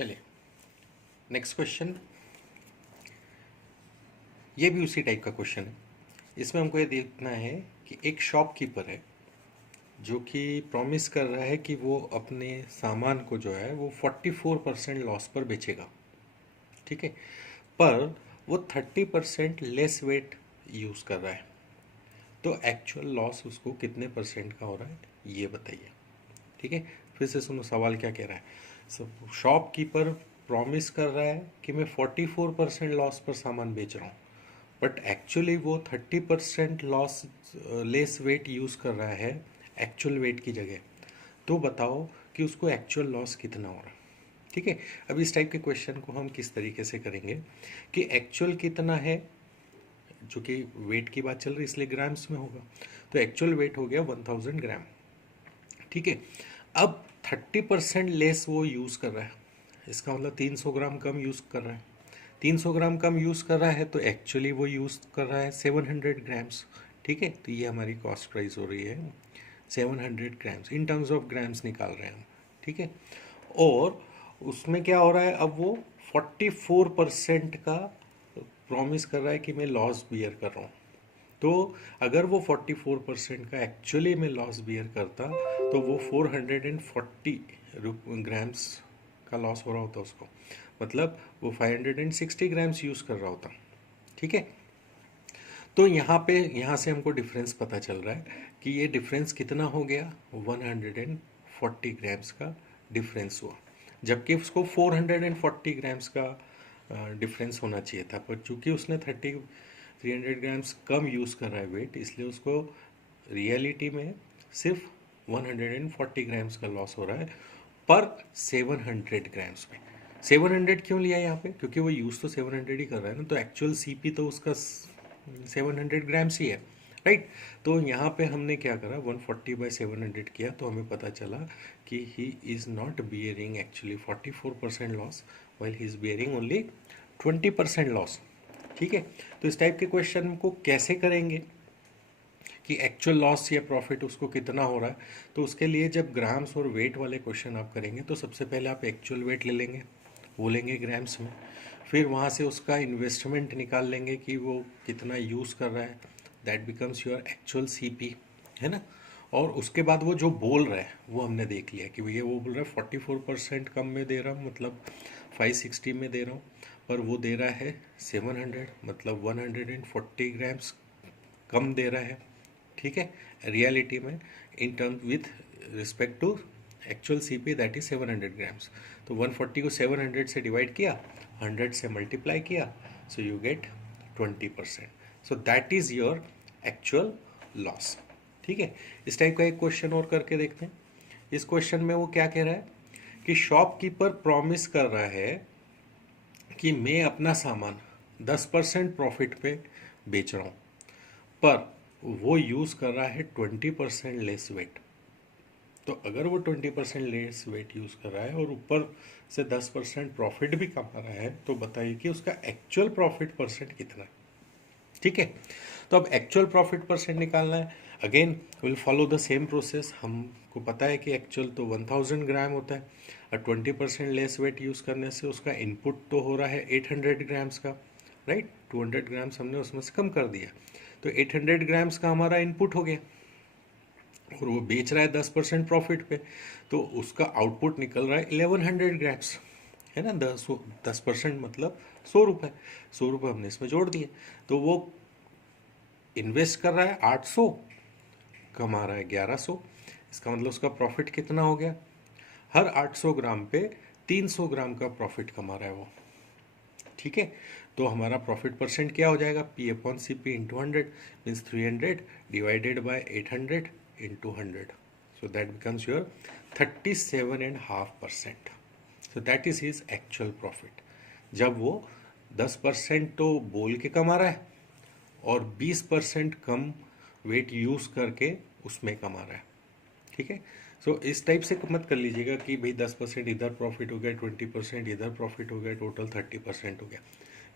चलिए next question, ये भी उसी टाइप का क्वेश्चन है। इसमें हमको ये देखना है कि एक शॉपकीपर है जो कि प्रॉमिस कर रहा है कि वो अपने सामान को जो है वो 44% लॉस पर बेचेगा, ठीक है, पर वो 30% लेस वेट यूज़ कर रहा है। तो एक्चुअल लॉस उसको कितने परसेंट का हो रहा है ये बताइए, ठीक है। फिर से सुनो सवाल क्या कह रहा है। शॉपकीपर प्रॉमिस कर रहा है कि मैं 44% लॉस पर सामान बेच रहा हूँ, बट एक्चुअली वो 30% लॉस लेस वेट यूज़ कर रहा है एक्चुअल वेट की जगह। तो बताओ कि उसको एक्चुअल लॉस कितना हो रहा है, ठीक है। अब इस टाइप के क्वेश्चन को हम किस तरीके से करेंगे कि एक्चुअल कितना है, जो कि वेट की बात चल रही है इसलिए ग्राम्स में होगा। तो एक्चुअल वेट हो गया 1000 ग्राम, ठीक है। अब 30% लेस वो यूज़ कर रहा है, इसका मतलब 300 ग्राम कम यूज़ कर रहा है। 300 ग्राम कम यूज़ कर रहा है तो एक्चुअली वो यूज़ कर रहा है 700 ग्राम्स, ठीक है। तो ये हमारी कॉस्ट प्राइस हो रही है 700 grams, in terms of grams निकाल रहे हैं हम, ठीक है। और उसमें क्या हो रहा है, अब वो 44% का प्रॉमिस कर रहा है कि मैं लॉस बियर कर रहा हूँ। तो अगर वो 44% का एक्चुअली में लॉस बियर करता तो वो 440 ग्राम्स का लॉस हो रहा होता उसको, मतलब वो 560 ग्राम्स यूज़ कर रहा होता, ठीक है। तो यहाँ से हमको डिफरेंस पता चल रहा है कि ये डिफरेंस कितना हो गया, 140 ग्राम्स का डिफरेंस हुआ, जबकि उसको 440 ग्राम्स का डिफरेंस होना चाहिए था। पर चूंकि उसने 300 ग्राम्स कम यूज़ कर रहा है वेट, इसलिए उसको रियलिटी में सिर्फ 140 ग्राम्स का लॉस हो रहा है पर 700 ग्राम्स में। 700 क्यों लिया यहाँ पे, क्योंकि वो यूज़ तो 700 ही कर रहा है ना, तो एक्चुअल सीपी तो उसका 700 ग्राम्स ही है, राइट। तो यहाँ पे हमने क्या करा, 140/700 किया, तो हमें पता चला कि he is not bearing actually 44% loss, while he is bearing only 20% loss, ठीक है। तो इस टाइप के क्वेश्चन को कैसे करेंगे कि एक्चुअल लॉस या प्रॉफिट उसको कितना हो रहा है। तो उसके लिए जब ग्राम्स और वेट वाले क्वेश्चन आप करेंगे तो सबसे पहले आप एक्चुअल वेट ले लेंगे, वो लेंगे ग्राम्स में, फिर वहाँ से उसका इन्वेस्टमेंट निकाल लेंगे कि वो कितना यूज़ कर रहा है, that becomes your actual CP, है ना। और उसके बाद वो जो बोल रहा है वो हमने देख लिया कि भैया वो बोल रहा है 44% कम में दे रहा हूँ, मतलब 560 में दे रहा हूँ, पर वो दे रहा है 700, मतलब 140 ग्राम्स कम दे रहा है, ठीक है, रियलिटी में in term with respect to actual CP that is 700 grams. तो 140 को 700 से डिवाइड किया, 100 से मल्टीप्लाई किया, so you get 20%। So that is your actual loss, ठीक है। इस टाइप का एक क्वेश्चन और करके देखते हैं। इस क्वेश्चन में वो क्या कह रहा है कि शॉपकीपर प्रॉमिस कर रहा है कि मैं अपना सामान 10% प्रॉफिट पे बेच रहा हूँ, पर वो यूज़ कर रहा है 20% लेस वेट। तो अगर वो 20% लेस वेट यूज़ कर रहा है और ऊपर से 10% प्रॉफिट भी कमा रहा है, तो बताइए कि उसका एक्चुअल प्रॉफिट परसेंट कितना है, ठीक है। तो अब एक्चुअल प्रॉफिट परसेंट निकालना है, again will follow the same process. हमको पता है कि एक्चुअल तो 1000 ग्राम होता है और 20% लेस वेट यूज़ करने से उसका इनपुट तो हो रहा है 800 ग्राम्स का, राइट। 200 ग्राम्स हमने उसमें से कम कर दिया, तो 800 ग्राम्स का हमारा इनपुट हो गया और वो बेच रहा है 10% प्रॉफिट पे, तो उसका आउटपुट निकल रहा है 1100 ग्राम्स, है ना। 10% मतलब 100 रुपये, 100 रुपये हमने इसमें जोड़ दिए, तो वो इन्वेस्ट कर रहा है 800, कमा रहा है 1100। इसका मतलब उसका प्रॉफिट कितना हो गया, हर 800 ग्राम पे 300 ग्राम का प्रॉफिट कमा रहा है वो, ठीक है। तो हमारा प्रॉफिट परसेंट क्या हो जाएगा, P/CP into 100 means 300 divided by 800 into 100, so that becomes your 37.5%। So that is his actual profit, जब वो 10% तो बोल के कमा रहा है और 20% कम वेट यूज़ करके उसमें कमा रहा है, ठीक है। सो इस टाइप से मत कर लीजिएगा कि भाई 10% इधर प्रॉफिट हो गया, 20% इधर प्रॉफिट हो गया, टोटल 30% हो गया।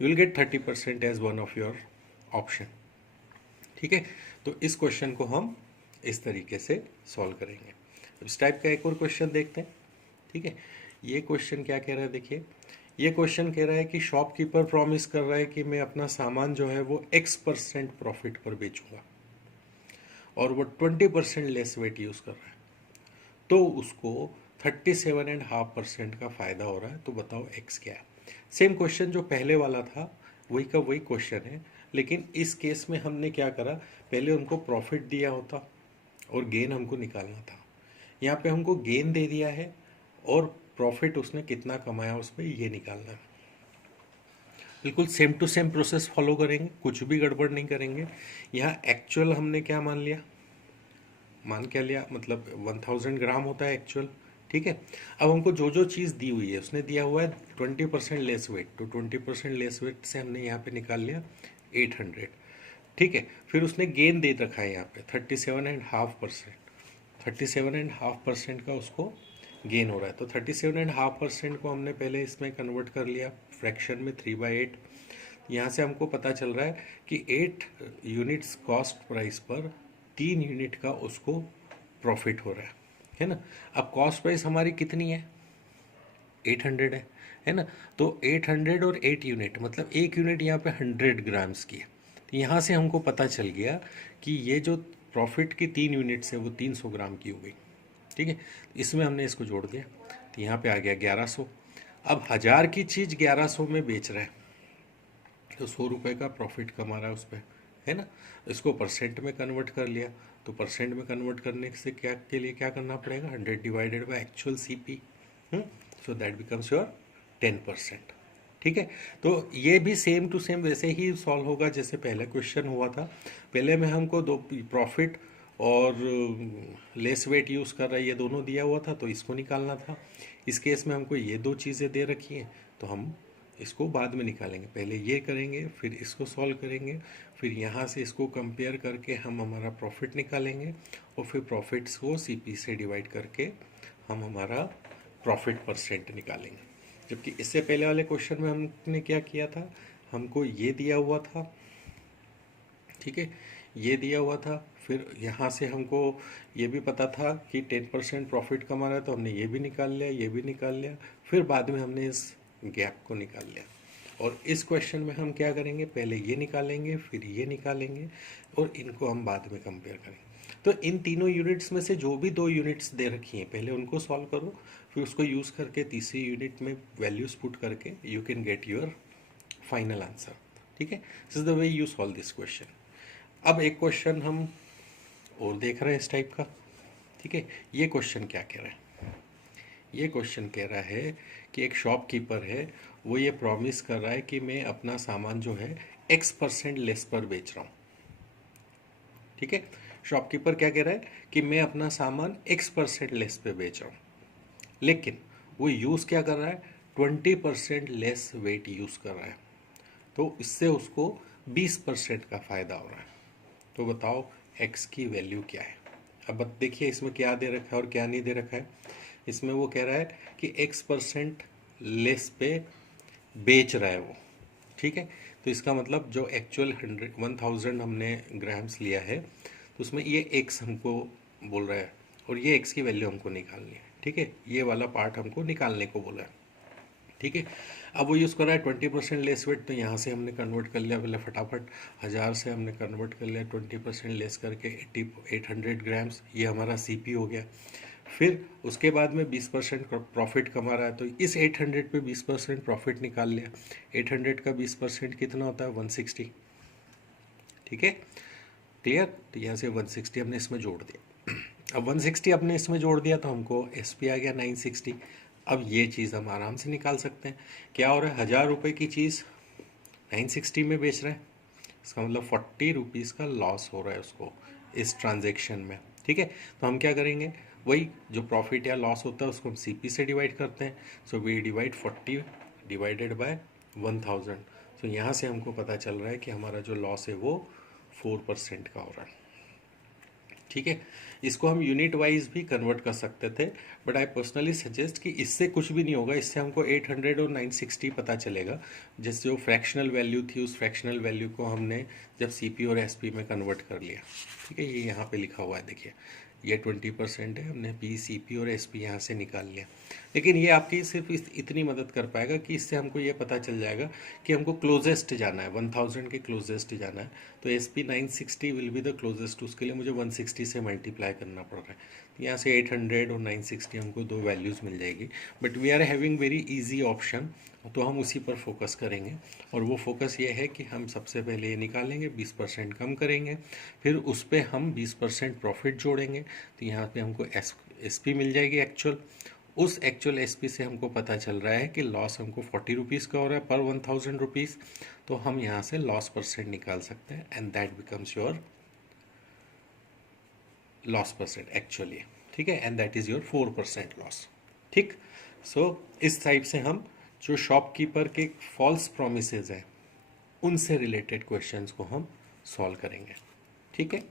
You will get 30% as one of your option, ठीक है। तो इस क्वेश्चन को हम इस तरीके से सॉल्व करेंगे। अब इस टाइप का एक और क्वेश्चन देखते हैं, ठीक है। ये क्वेश्चन क्या कह रहा है, देखिए ये क्वेश्चन कह रहा है कि शॉपकीपर प्रॉमिस कर रहा है कि मैं अपना सामान जो है वो X% प्रॉफिट पर बेचूंगा और वो 20% लेस वेट यूज कर रहा है, तो उसको 37.5% का फायदा हो रहा है। तो बताओ एक्स क्या है। सेम क्वेश्चन जो पहले वाला था वही का वही क्वेश्चन है, लेकिन इस केस में हमने क्या करा, पहले उनको प्रॉफिट दिया होता और गेन हमको निकालना था। यहाँ पे हमको गेन दे दिया है और प्रॉफिट उसने कितना कमाया उस पर ये निकालना है। बिल्कुल same to same process follow करेंगे, कुछ भी गड़बड़ नहीं करेंगे। यहाँ एक्चुअल हमने क्या मान लिया, मान क्या लिया, मतलब 1000 ग्राम होता है एक्चुअल, ठीक है। अब हमको जो जो चीज़ दी हुई है उसने दिया हुआ है 20% लेस वेट, तो 20% लेस वेट से हमने यहाँ पे निकाल लिया 800, ठीक है। फिर उसने गेन दे रखा है यहाँ पे 37.5%, 37.5% का उसको गेन हो रहा है। तो 37.5% को हमने पहले इसमें कन्वर्ट कर लिया फ्रैक्शन में 3/8। यहाँ से हमको पता चल रहा है कि 8 यूनिट्स कॉस्ट प्राइस पर 3 यूनिट का उसको प्रॉफिट हो रहा है ना। अब कॉस्ट प्राइस हमारी कितनी है, 800 है ना। तो 800 और 8 यूनिट मतलब एक यूनिट यहाँ पे 100 ग्राम्स की है। तो यहाँ से हमको पता चल गया कि ये जो प्रॉफिट की 3 यूनिट्स है वो 300 ग्राम की हो गई, ठीक है। इसमें हमने इसको जोड़ दिया तो यहाँ पे आ गया 1100। अब 1000 की चीज़ 1100 में बेच रहा है तो 100 रुपये का प्रॉफिट कमा रहा है उस पर, है ना। इसको परसेंट में कन्वर्ट कर लिया, तो परसेंट में कन्वर्ट करने से क्या के लिए क्या करना पड़ेगा, 100 divided by actual CP, so that becomes your 10%, ठीक है। तो ये भी सेम टू सेम वैसे ही सॉल्व होगा जैसे पहले क्वेश्चन हुआ था। पहले में हमको दो प्रॉफिट और लेस वेट यूज़ कर रहा है ये दोनों दिया हुआ था तो इसको निकालना था। इस केस में हमको ये दो चीज़ें दे रखी हैं तो हम इसको बाद में निकालेंगे, पहले ये करेंगे फिर इसको सॉल्व करेंगे, फिर यहाँ से इसको कंपेयर करके हम हमारा प्रॉफिट निकालेंगे और फिर प्रॉफिट्स को CP से डिवाइड करके हम हमारा प्रॉफिट परसेंट निकालेंगे। जबकि इससे पहले वाले क्वेश्चन में हमने क्या किया था, हमको ये दिया हुआ था, ठीक है, ये दिया हुआ था, फिर यहाँ से हमको ये भी पता था कि 10% प्रॉफिट कमा रहा है तो हमने ये भी निकाल लिया, ये भी निकाल लिया, फिर बाद में हमने इस गैप को निकाल लिया। और इस क्वेश्चन में हम क्या करेंगे, पहले ये निकालेंगे फिर ये निकालेंगे और इनको हम बाद में कंपेयर करेंगे। तो इन तीनों यूनिट्स में से जो भी 2 यूनिट्स दे रखी हैं पहले उनको सॉल्व करो, फिर उसको यूज़ करके तीसरी यूनिट में वैल्यूज पुट करके you can get your final answer, ठीक है। This is the way you solve this question. अब एक क्वेश्चन हम और देख रहे हैं इस टाइप का, ठीक है। ये क्वेश्चन क्या कह रहा है, ये क्वेश्चन कह रहा है कि एक शॉपकीपर है, वो ये प्रॉमिस कर रहा है कि मैं अपना सामान जो है X% लेस पर बेच रहा हूँ, ठीक है। शॉपकीपर क्या कह रहा है कि मैं अपना सामान X% लेस पे बेच रहा हूँ, लेकिन वो यूज़ क्या कर रहा है, 20% लेस वेट यूज़ कर रहा है, तो इससे उसको 20% का फ़ायदा हो रहा है। तो बताओ X की वैल्यू क्या है। अब देखिए इसमें क्या दे रखा है और क्या नहीं दे रखा है। इसमें वो कह रहा है कि X% लेस पे बेच रहा है वो, ठीक है। तो इसका मतलब जो एक्चुअल 1000 हमने ग्राम्स लिया है तो उसमें ये X हमको बोल रहा है और ये X की वैल्यू हमको निकालनी है, ठीक है। ये वाला पार्ट हमको निकालने को बोला है, ठीक है। अब वो यूज़ कर रहा है 20% लेस वेट, तो यहाँ से हमने कन्वर्ट कर लिया पहले फटाफट, 1000 से हमने कन्वर्ट कर लिया 20% लेस करके 800 ग्राम्स, ये हमारा CP हो गया। फिर उसके बाद में 20% प्रॉफिट कमा रहा है तो इस 800 पे 20% प्रॉफिट निकाल लिया, 800 का 20% कितना होता है 160, ठीक है, क्लियर। तो यहाँ से 160 हमने इसमें जोड़ दिया। अब 160 हमने इसमें जोड़ दिया तो हमको SP आ गया 960। अब ये चीज़ हम आराम से निकाल सकते हैं, क्या हो रहा है, 1000 रुपये की चीज़ 960 में बेच रहे हैं, इसका मतलब 40 रुपीज़ का लॉस हो रहा है उसको इस ट्रांजेक्शन में, ठीक है। तो हम क्या करेंगे, वही जो प्रॉफिट या लॉस होता है उसको हम CP से डिवाइड करते हैं, so we divide 40 divided by 1000। So यहाँ से हमको पता चल रहा है कि हमारा जो लॉस है वो 4% का हो रहा है, ठीक है। इसको हम यूनिट वाइज भी कन्वर्ट कर सकते थे, बट आई पर्सनली सजेस्ट कि इससे कुछ भी नहीं होगा, इससे हमको 800 और 960 पता चलेगा, जिस जो फ्रैक्शनल वैल्यू थी उस फ्रैक्शनल वैल्यू को हमने जब CP और SP में कन्वर्ट कर लिया, ठीक है। ये यहाँ पे लिखा हुआ है देखिए, ये 20% है, हमने पी सी पी और एस पी यहाँ से निकाल लिया। लेकिन ये आपकी सिर्फ इतनी मदद कर पाएगा कि इससे हमको ये पता चल जाएगा कि हमको क्लोजेस्ट जाना है, 1000 के क्लोजेस्ट जाना है। तो S P 960 will be the closest, उसके लिए मुझे 160 से मल्टीप्लाई करना पड़ रहा है। तो यहाँ से 800 और 960 हमको दो वैल्यूज़ मिल जाएगी। But we are having very easy option, तो हम उसी पर फोकस करेंगे। और वो फोकस ये है कि हम सबसे पहले ये निकालेंगे, 20% कम करेंगे, फिर उस पर हम 20% प्रॉफिट जोड़ेंगे। तो यहाँ पे हमको एस पी मिल जाएगी एक्चुअल। उस एक्चुअल एस पी से हमको पता चल रहा है कि लॉस हमको 40 रुपीज़ का हो रहा है पर 1000 रुपीज़। तो हम यहाँ से लॉस परसेंट निकाल सकते हैं and that becomes your loss percent actually. ठीक है, and that is your 4% loss. ठीक, सो इस टाइप से हम जो शॉपकीपर के फॉल्स प्रोमिसेस हैं उनसे रिलेटेड क्वेश्चंस को हम सॉल्व करेंगे। ठीक है।